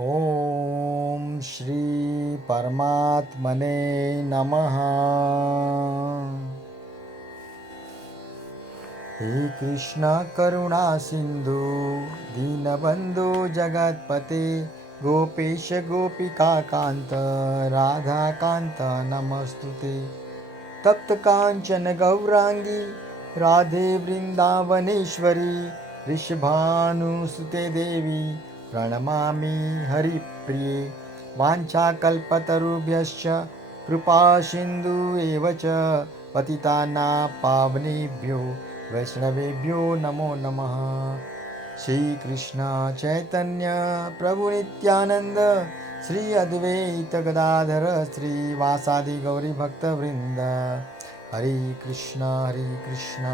ओम श्री परमात्मने नमः। हे कृष्ण करुणा सिंधु दीनबंधु जगतपते गोपेश गोपिका कांत राधा कांत नमस्तुते। तप्त कांचन गौरांगी राधे वृंदावनेश्वरी ऋषभानुसुते देवी प्रणमामि हरिप्रिये। वाञ्छाकल्पतरुभ्यश्च कृपा सिन्धु एव च पतितानां पावनेभ्यो वैष्णवेभ्यो नमो नमः। श्री कृष्ण चैतन्य प्रभु नित्यानंद श्री अद्वैत गदाधर श्रीवासादि गौरी भक्तवृंद। हरे कृष्ण कृष्ण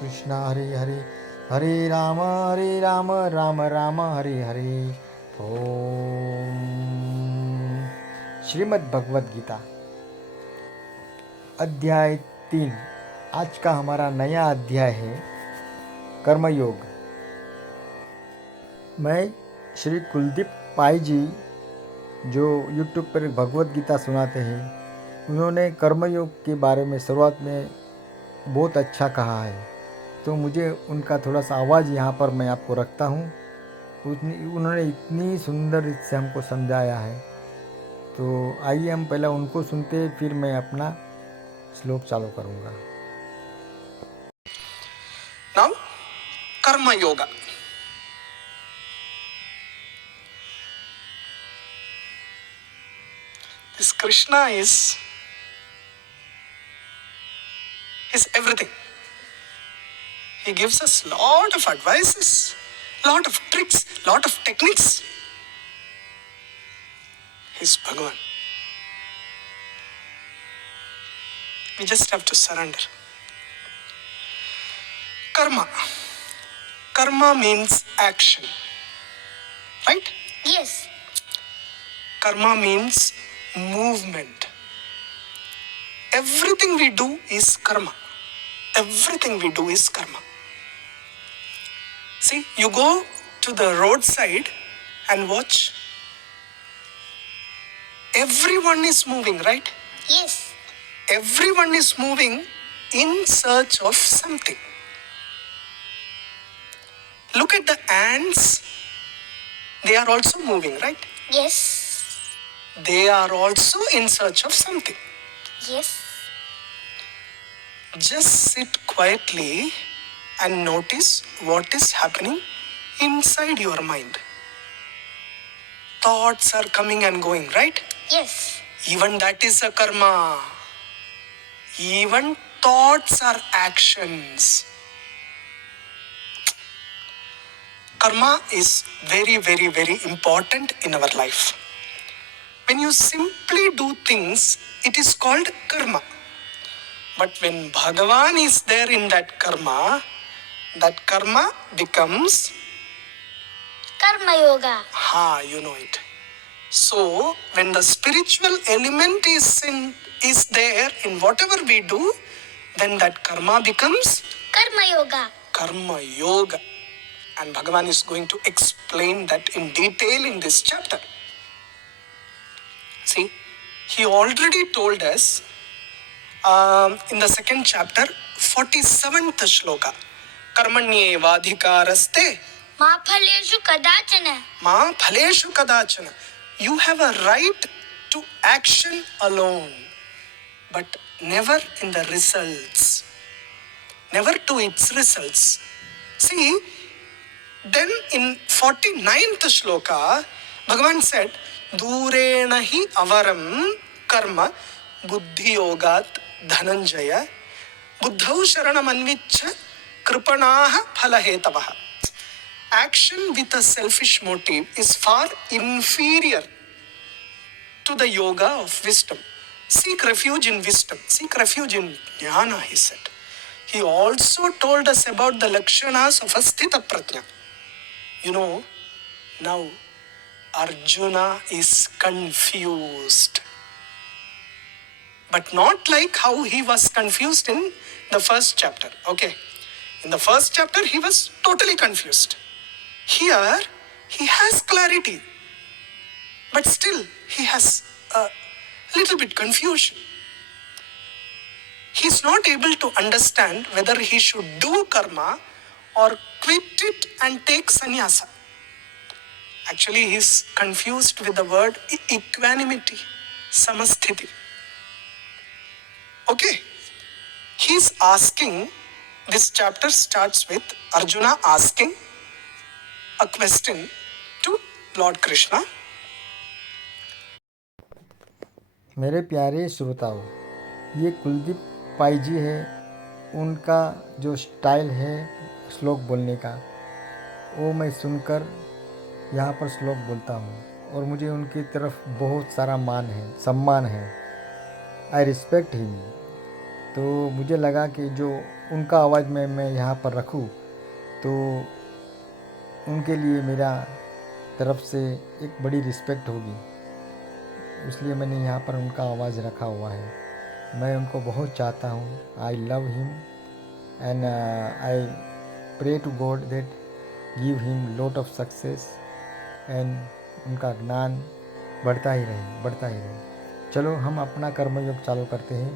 कृष्ण हरे हरे, हरे राम राम राम हरे हरे। ओम। श्रीमद् भगवद गीता अध्याय 3। आज का हमारा नया अध्याय है कर्मयोग। मैं श्री कुलदीप पाई जी जो यूट्यूब पर भगवद गीता सुनाते हैं, उन्होंने कर्मयोग के बारे में शुरुआत में बहुत अच्छा कहा है, तो मुझे उनका थोड़ा सा आवाज़ यहाँ पर मैं आपको रखता हूँ। उन्होंने इतनी सुंदर से हमको समझाया है, तो आइए हम पहले उनको सुनते, फिर मैं अपना श्लोक चालू करूँगा। Now, Karma Yoga. This Krishna is everything. He gives us lot of advices, lot of tricks, lot of techniques. He's Bhagavan. We just have to surrender. Karma. Karma means action. Right? Yes. Karma means movement. Everything we do is karma. Everything we do is karma. See, you go to the roadside and watch. Everyone is moving, right? Yes. Everyone is moving in search of something. Look at the ants. They are also moving, right? Yes. They are also in search of something. Yes. Just sit quietly and notice what is happening inside your mind. Thoughts are coming and going, right? Yes. Even that is a karma. Even thoughts are actions. Karma is very, very, very important in our life. When you simply do things, it is called karma. But when Bhagavan is there in that karma becomes Karma Yoga. you know it. So when the spiritual element is there in whatever we do, then that karma becomes Karma Yoga. Karma Yoga. And Bhagavan is going to explain that in detail in this chapter. See, he already told us in the second chapter, 47th shloka. Karmanyevadhikaraste Ma phaleshu kadachana. ma phaleshu kadachana. You have a right to action alone, but never in the results. Never to its results. See, then in 49th shloka, Bhagavan said, Durena hi avaram karma buddhi yogat dhananjaya buddhau sharanam anvichha kripanaha phalahetabaha. Action with a selfish motive is far inferior to the yoga of wisdom. Seek refuge in wisdom. Seek refuge in jnana, he said. He also told us about the lakshanas of a sthita prajna. You know, now Arjuna is confused. But not like how he was confused in the first chapter. Okay. In the first chapter, he was totally confused. Here, he has clarity. but still he has a little bit confusion. He's not able to understand whether he should do karma or quit it and take sannyasa. Actually, he's confused with the word equanimity, samasthiti. Okay, he's asking, this chapter starts with Arjuna asking a question to Lord Krishna. मेरे प्यारे श्रोताओं, ये कुलदीप पाई जी है। उनका जो style है श्लोक बोलने का, वो मैं सुनकर यहाँ पर श्लोक बोलता हूँ और मुझे उनकी तरफ बहुत सारा मान है, सम्मान है। I respect him. तो मुझे लगा कि जो उनका आवाज़ में मैं यहाँ पर रखूँ तो उनके लिए मेरा तरफ से एक बड़ी रिस्पेक्ट होगी, इसलिए मैंने यहाँ पर उनका आवाज़ रखा हुआ है। मैं उनको बहुत चाहता हूँ। I love him and I pray to God that give him lot of success and उनका ज्ञान बढ़ता ही रहे। चलो हम अपना कर्मयोग चालू करते हैं।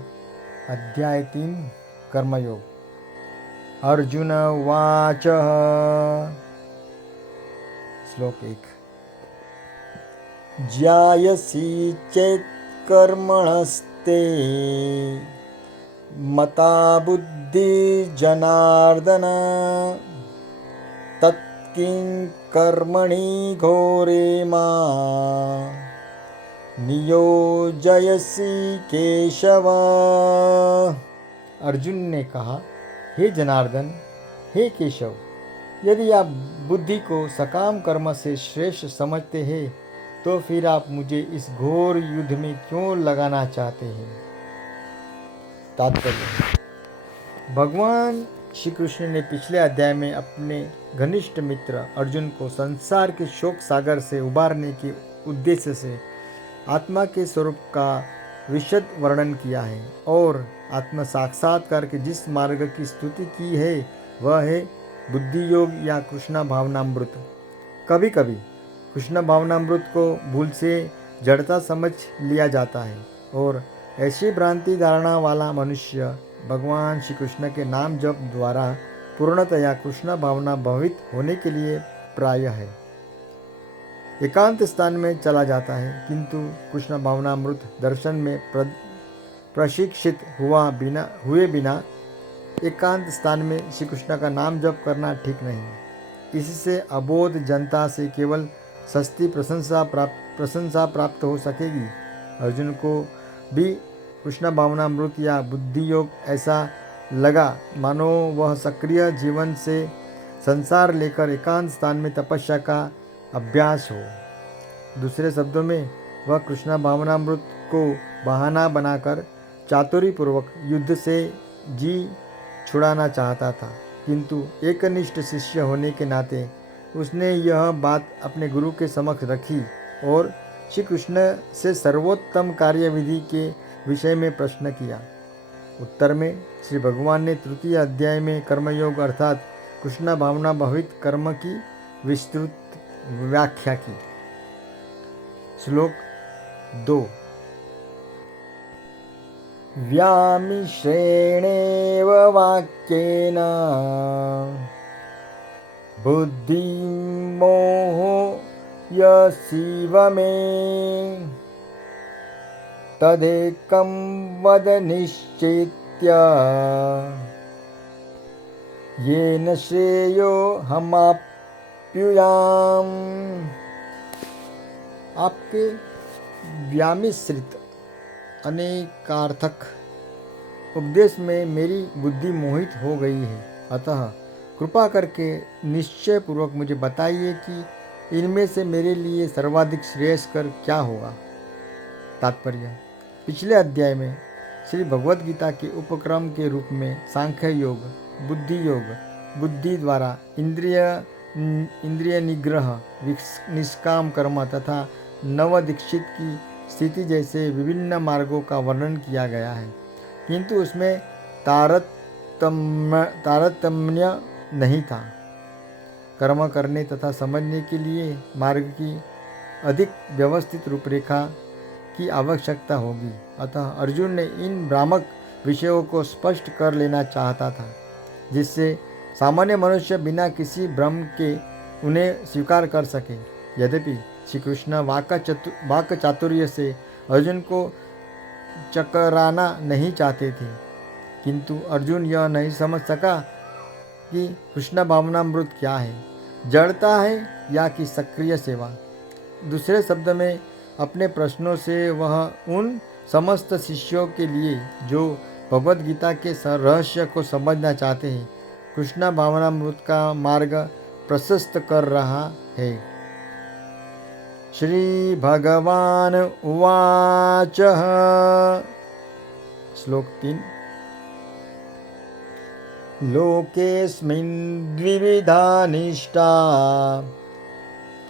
अध्याय 3 कर्मयोग। अर्जुन उवाच। श्लोक 1। ज्यायसि चेत् कर्मणस्ते मता बुद्धि जनार्दन तत्किं कर्मणि घोरे मां नियोजयसि केशव। अर्जुन ने कहा, हे जनार्दन, हे केशव, यदि आप बुद्धि को सकाम कर्म से श्रेष्ठ समझते हैं तो फिर आप मुझे इस घोर युद्ध में क्यों लगाना चाहते हैं। तात्पर्य। भगवान श्री कृष्ण ने पिछले अध्याय में अपने घनिष्ठ मित्र अर्जुन को संसार के शोक सागर से उबारने के उद्देश्य से आत्मा के स्वरूप का विशद वर्णन किया है और आत्म साक्षात्कार के जिस मार्ग की स्तुति की है वह है बुद्धि योग या कृष्ण भावनामृत। कभी कभी कृष्ण भावनामृत को भूल से जड़ता समझ लिया जाता है और ऐसी भ्रांति धारणा वाला मनुष्य भगवान श्री कृष्ण के नाम जप द्वारा पूर्णतया कृष्ण भावना भावित होने के लिए प्राय है एकांत स्थान में चला जाता है, किंतु कृष्ण भावनामृत दर्शन में प्रशिक्षित हुए बिना एकांत स्थान में श्री कृष्ण का नाम जप करना ठीक नहीं। इससे अबोध जनता से केवल सस्ती प्रशंसा प्राप्त हो सकेगी। अर्जुन को भी कृष्ण भावनामृत या बुद्धि योग ऐसा लगा मानो वह सक्रिय जीवन से संसार लेकर एकांत स्थान में तपस्या का अभ्यास हो। दूसरे शब्दों में वह कृष्ण भावनामृत को बहाना बनाकर चातुरीपूर्वक युद्ध से जी छुड़ाना चाहता था, किंतु एकनिष्ठ शिष्य होने के नाते उसने यह बात अपने गुरु के समक्ष रखी और श्री कृष्ण से सर्वोत्तम कार्यविधि के विषय में प्रश्न किया। उत्तर में श्री भगवान ने तृतीय अध्याय में कर्मयोग अर्थात कृष्ण भावना भावित कर्म की विस्तृत व्याख्या की। श्लोक 2। व्यामिश्रेणेव वाक्येन बुद्धिं मोहयसीव मे तदेकं वद निश्चित्य येन श्रेयो हमाप्युयाम्। आपके व्यामिश्रित अनेकार्थक उपदेश में मेरी बुद्धि मोहित हो गई है, अतः कृपा करके निश्चय पूर्वक मुझे बताइए कि इनमें से मेरे लिए सर्वाधिक श्रेयस्कर क्या होगा। तात्पर्य। पिछले अध्याय में श्री भगवद गीता के उपक्रम के रूप में सांख्य योग, बुद्धि योग, बुद्धि द्वारा इंद्रिय निग्रह, निष्काम कर्म तथा नवदीक्षित की स्थिति जैसे विभिन्न मार्गों का वर्णन किया गया है, किंतु उसमें तारतम्य नहीं था। कर्म करने तथा समझने के लिए मार्ग की अधिक व्यवस्थित रूपरेखा की आवश्यकता होगी। अतः अर्जुन ने इन भ्रामक विषयों को स्पष्ट कर लेना चाहता था, जिससे सामान्य मनुष्य बिना किसी भ्रम के उन्हें स्वीकार कर सके। यद्यपि श्री कृष्ण वाक् चातुर्य से अर्जुन को चकराना नहीं चाहते थे, किंतु अर्जुन यह नहीं समझ सका कि कृष्ण भावनामृत क्या है, जड़ता है या कि सक्रिय सेवा। दूसरे शब्द में अपने प्रश्नों से वह उन समस्त शिष्यों के लिए जो भगवद गीता के रहस्य को समझना चाहते हैं, कृष्ण भावनामृत का मार्ग प्रशस्त कर रहा है। श्री भगवान उवाच। श्लोक 3। लोकेऽस्मिन् द्विविधा निष्ठा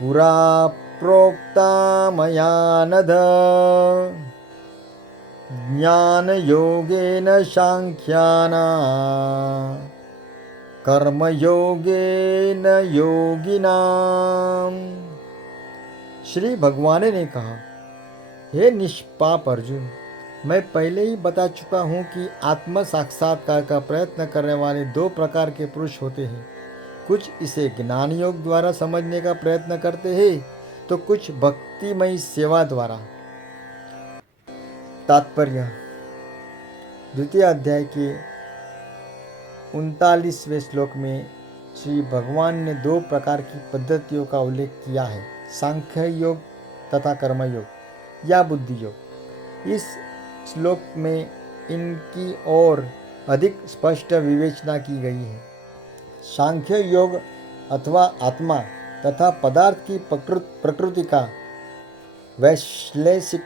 पुरा प्रोक्ता मया नघ, ज्ञानयोगेन सांख्यानां कर्मयोगेन योगिनाम्। श्री भगवान ने कहा, हे निष्पाप अर्जुन, मैं पहले ही बता चुका हूँ कि आत्म साक्षात्कार का प्रयत्न करने वाले दो प्रकार के पुरुष होते हैं। कुछ इसे ज्ञान योग द्वारा समझने का प्रयत्न करते हैं, तो कुछ भक्तिमयी सेवा द्वारा। तात्पर्य: द्वितीय अध्याय के 39वें श्लोक में श्री भगवान ने दो प्रकार की पद्धतियों का उल्लेख किया है, सांख्य योग तथा कर्मयोग या बुद्धि योग। इस श्लोक में इनकी और अधिक स्पष्ट विवेचना की गई है। सांख्य योग अथवा आत्मा तथा पदार्थ की प्रकृति का वैश्लेषिक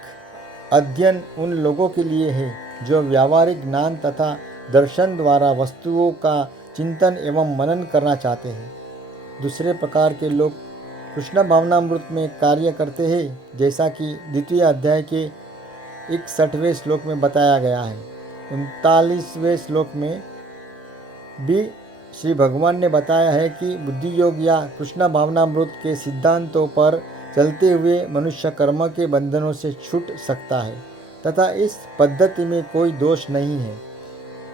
अध्ययन उन लोगों के लिए है जो व्यावहारिक ज्ञान तथा दर्शन द्वारा वस्तुओं का चिंतन एवं मनन करना चाहते हैं। दूसरे प्रकार के लोग कृष्ण भावनामृत में कार्य करते हैं, जैसा कि द्वितीय अध्याय के 61वें श्लोक में बताया गया है। 39वें श्लोक में भी श्री भगवान ने बताया है कि बुद्धि योग या कृष्ण भावनामृत के सिद्धांतों पर चलते हुए मनुष्य कर्म के बंधनों से छूट सकता है तथा इस पद्धति में कोई दोष नहीं है।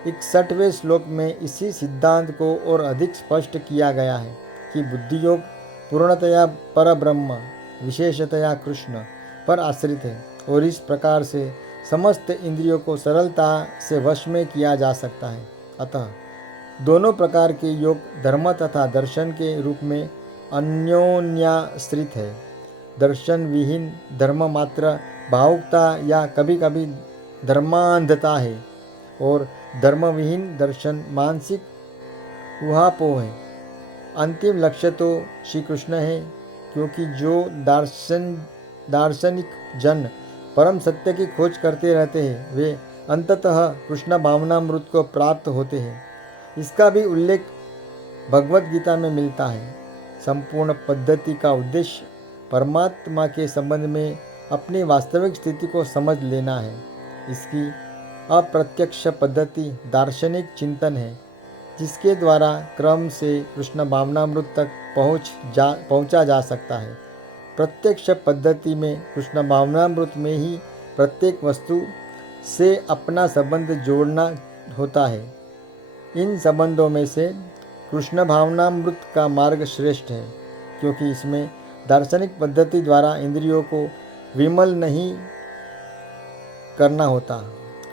61वें श्लोक में इसी सिद्धांत को और अधिक स्पष्ट किया गया है कि बुद्धि योग पूर्णतया परब्रह्म, विशेषतया कृष्ण पर आश्रित है और इस प्रकार से समस्त इंद्रियों को सरलता से वश में किया जा सकता है। अतः दोनों प्रकार के योग धर्म तथा दर्शन के रूप में अन्योन्याश्रित है। दर्शन विहीन धर्म मात्र भावुकता या कभी कभी धर्मांधता है और धर्म विहीन दर्शन मानसिक उहापोह है। अंतिम लक्ष्य तो श्री कृष्ण है, क्योंकि जो दार्शनिक जन परम सत्य की खोज करते रहते हैं वे अंततः कृष्ण भावनामृत को प्राप्त होते हैं। इसका भी उल्लेख भगवद गीता में मिलता है। संपूर्ण पद्धति का उद्देश्य परमात्मा के संबंध में अपनी वास्तविक स्थिति को समझ लेना है। इसकी अप्रत्यक्ष पद्धति दार्शनिक चिंतन है, जिसके द्वारा क्रम से कृष्ण भावनामृत तक पहुंचा जा सकता है। प्रत्यक्ष पद्धति में कृष्ण भावनामृत में ही प्रत्येक वस्तु से अपना संबंध जोड़ना होता है। इन संबंधों में से कृष्ण भावनामृत का मार्ग श्रेष्ठ है, क्योंकि इसमें दार्शनिक पद्धति द्वारा इंद्रियों को विमल नहीं करना होता।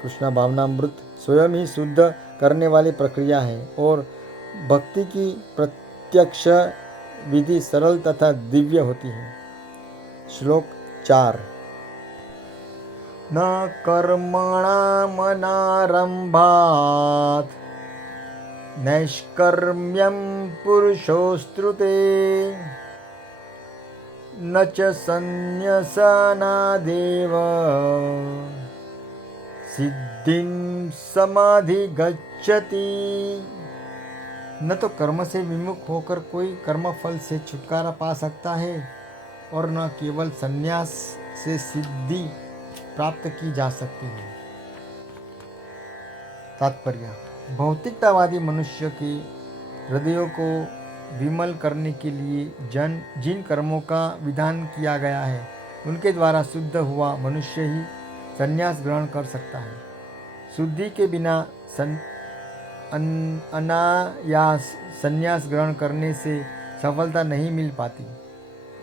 कृष्ण भावनामृत स्वयं ही शुद्ध करने वाली प्रक्रिया है और भक्ति की प्रत्यक्ष विधि सरल तथा दिव्य होती है। श्लोक 4। न कर्मणामनारम्भात् नैष्कर्म्यं पुरुषोऽश्नुते न च संन्यसनादेव सिद्धिं समाधिगच्छति। न तो कर्म से विमुख होकर कोई कर्मफल से छुटकारा पा सकता है और न केवल संन्यास से सिद्धि प्राप्त की जा सकती है। तात्पर्य: भौतिकतावादी मनुष्य के हृदयों को विमल करने के लिए जिन कर्मों का विधान किया गया है उनके द्वारा शुद्ध हुआ मनुष्य ही संन्यास ग्रहण कर सकता है। शुद्धि के बिना अनायास संन्यास ग्रहण करने से सफलता नहीं मिल पाती।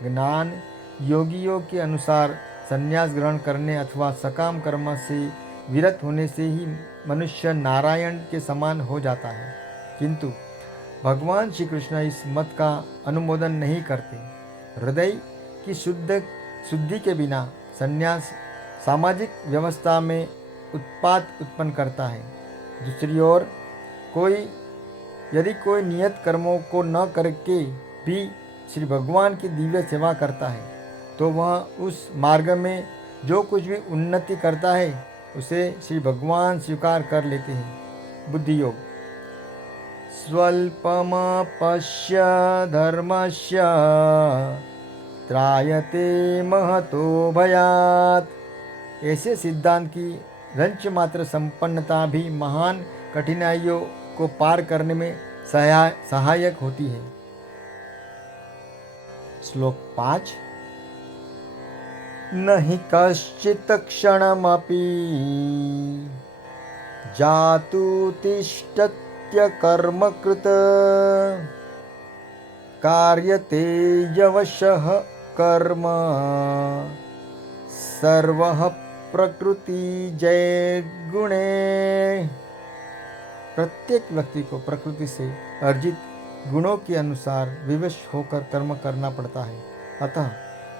ज्ञान योगियों के अनुसार संन्यास ग्रहण करने अथवा सकाम कर्म से विरत होने से ही मनुष्य नारायण के समान हो जाता है, किंतु भगवान श्री कृष्ण इस मत का अनुमोदन नहीं करते। हृदय की शुद्धि के बिना संन्यास सामाजिक व्यवस्था में उत्पात उत्पन्न करता है। दूसरी ओर यदि कोई नियत कर्मों को न करके भी श्री भगवान की दिव्य सेवा करता है तो वह उस मार्ग में जो कुछ भी उन्नति करता है उसे श्री भगवान स्वीकार कर लेते हैं। बुद्धि योग। स्वल्पमपश्य धर्मस्य त्रायते महतो भयात्। ऐसे सिद्धांत की रंच मात्र संपन्नता भी महान कठिनाइयों को पार करने में सहायक होती है। श्लोक 5। नहि कश्चित् क्षणमपि जातु तिष्ठत्य कर्मकृत कार्यते यवशः कर्म सर्वः प्रकृति जय गुणे। प्रत्येक व्यक्ति को प्रकृति से अर्जित गुणों के अनुसार विवश होकर कर्म करना पड़ता है। अतः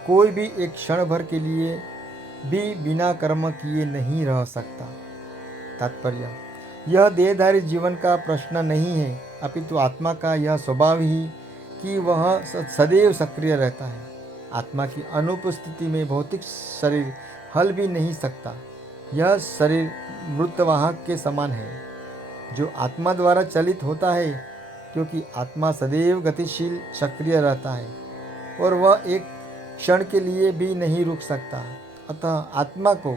कोई भी एक क्षण भर के लिए भी बिना कर्म किए नहीं रह सकता। तात्पर्य, यह देहधारी जीवन का प्रश्न नहीं है, अपितु आत्मा का यह स्वभाव ही कि वह सदैव सक्रिय रहता है। आत्मा की अनुपस्थिति में भौतिक शरीर हल भी नहीं सकता। यह शरीर मृतवाहक के समान है जो आत्मा द्वारा चलित होता है, क्योंकि आत्मा सदैव गतिशील सक्रिय रहता है और वह एक क्षण के लिए भी नहीं रुक सकता। अतः आत्मा को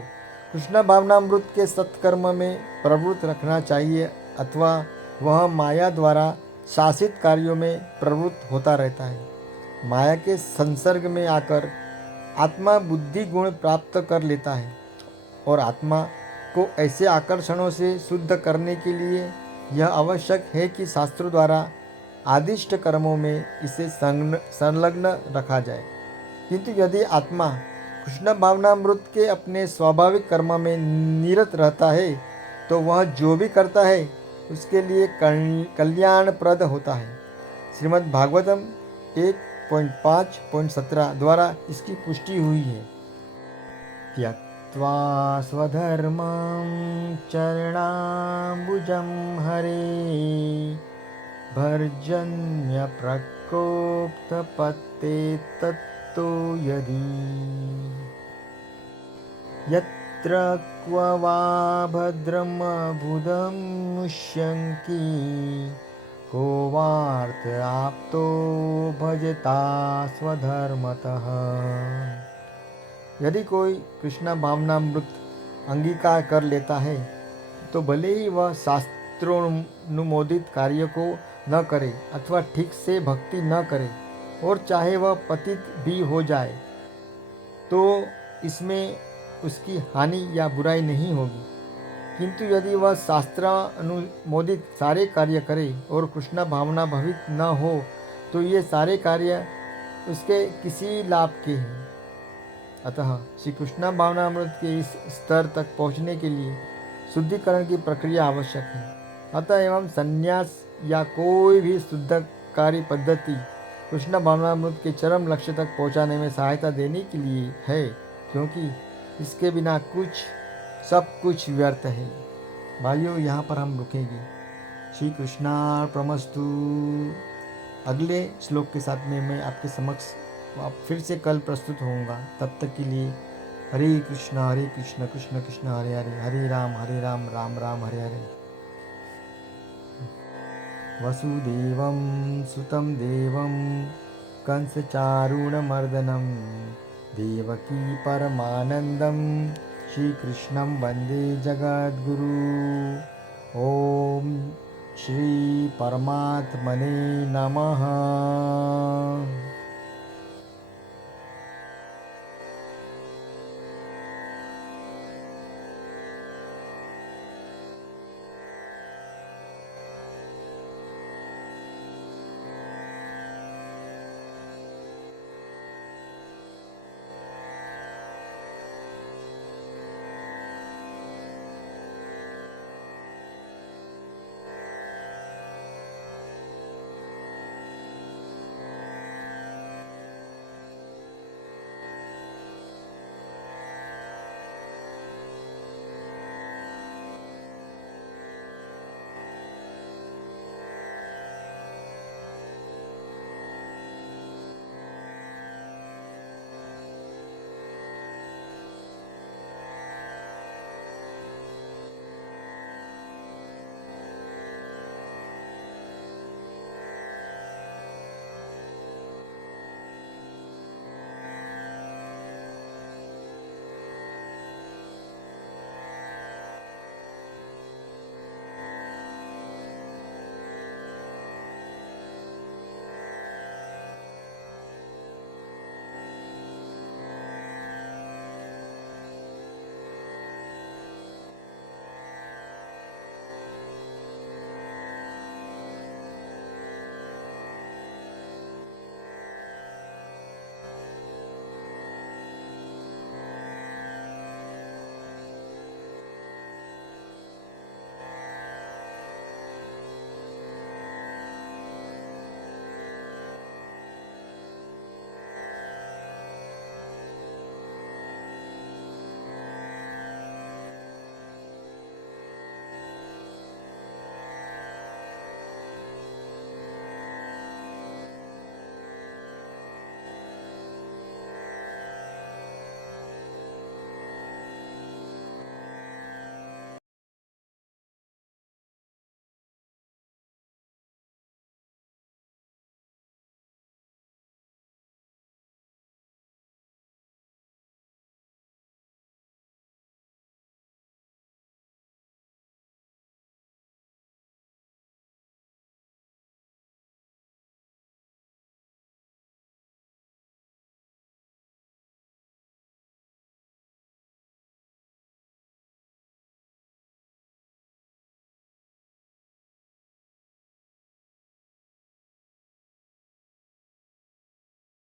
कृष्ण भावनामृत के सत्कर्म में प्रवृत्त रखना चाहिए, अथवा वह माया द्वारा शासित कार्यों में प्रवृत्त होता रहता है। माया के संसर्ग में आकर आत्मा बुद्धि गुण प्राप्त कर लेता है और आत्मा को ऐसे आकर्षणों से शुद्ध करने के लिए यह आवश्यक है कि शास्त्रों द्वारा आदिष्ट कर्मों में इसे संलग्न रखा जाए। किंतु यदि आत्मा कृष्ण भावनामृत के अपने स्वाभाविक कर्म में निरत रहता है तो वह जो भी करता है उसके लिए कल्याणप्रद होता है। श्रीमद् भागवतम 1.5.17 द्वारा इसकी पुष्टि हुई है। त्यक्त्वा स्वधर्मं चरणाम्बुजं हरे भर्जन्य प्रकोप्तपत्ते तत्तो यदि यत्र क्व वा भद्रं बुधं मुष्यन्ति को वार्त आप्तो भजता स्वधर्मतः। यदि कोई कृष्ण भावनामृत अंगीकार कर लेता है तो भले ही वह शास्त्रोनुमोदित कार्य को न करे अथवा ठीक से भक्ति न करे और चाहे वह पतित भी हो जाए तो इसमें उसकी हानि या बुराई नहीं होगी। किंतु यदि वह शास्त्र अनुमोदित सारे कार्य करे और कृष्ण भावना भवित न हो तो ये सारे कार्य उसके किसी लाभ के हैं। अतः श्री कृष्ण भावनामृत के इस स्तर तक पहुँचने के लिए शुद्धिकरण की प्रक्रिया आवश्यक है। अतः एवं संन्यास या कोई भी शुद्धकारी पद्धति कृष्ण भावनामृत के चरम लक्ष्य तक पहुँचाने में सहायता देने के लिए है, क्योंकि इसके बिना सब कुछ व्यर्थ है। भाइयों, यहाँ पर हम रुकेंगे। श्री कृष्णार्पणमस्तु। अगले श्लोक के साथ में मैं आपके समक्ष फिर से कल प्रस्तुत होऊंगा। तब तक के लिए हरे कृष्ण कृष्ण कृष्ण हरे हरे, हरे राम राम राम हरे हरे। वसुदेवं सुतं देवं कंसचारूणमर्दनं देवकी परमानंदं श्रीकृष्णं वंदे जगद्गुरु। ओम श्री परमात्मने नमः।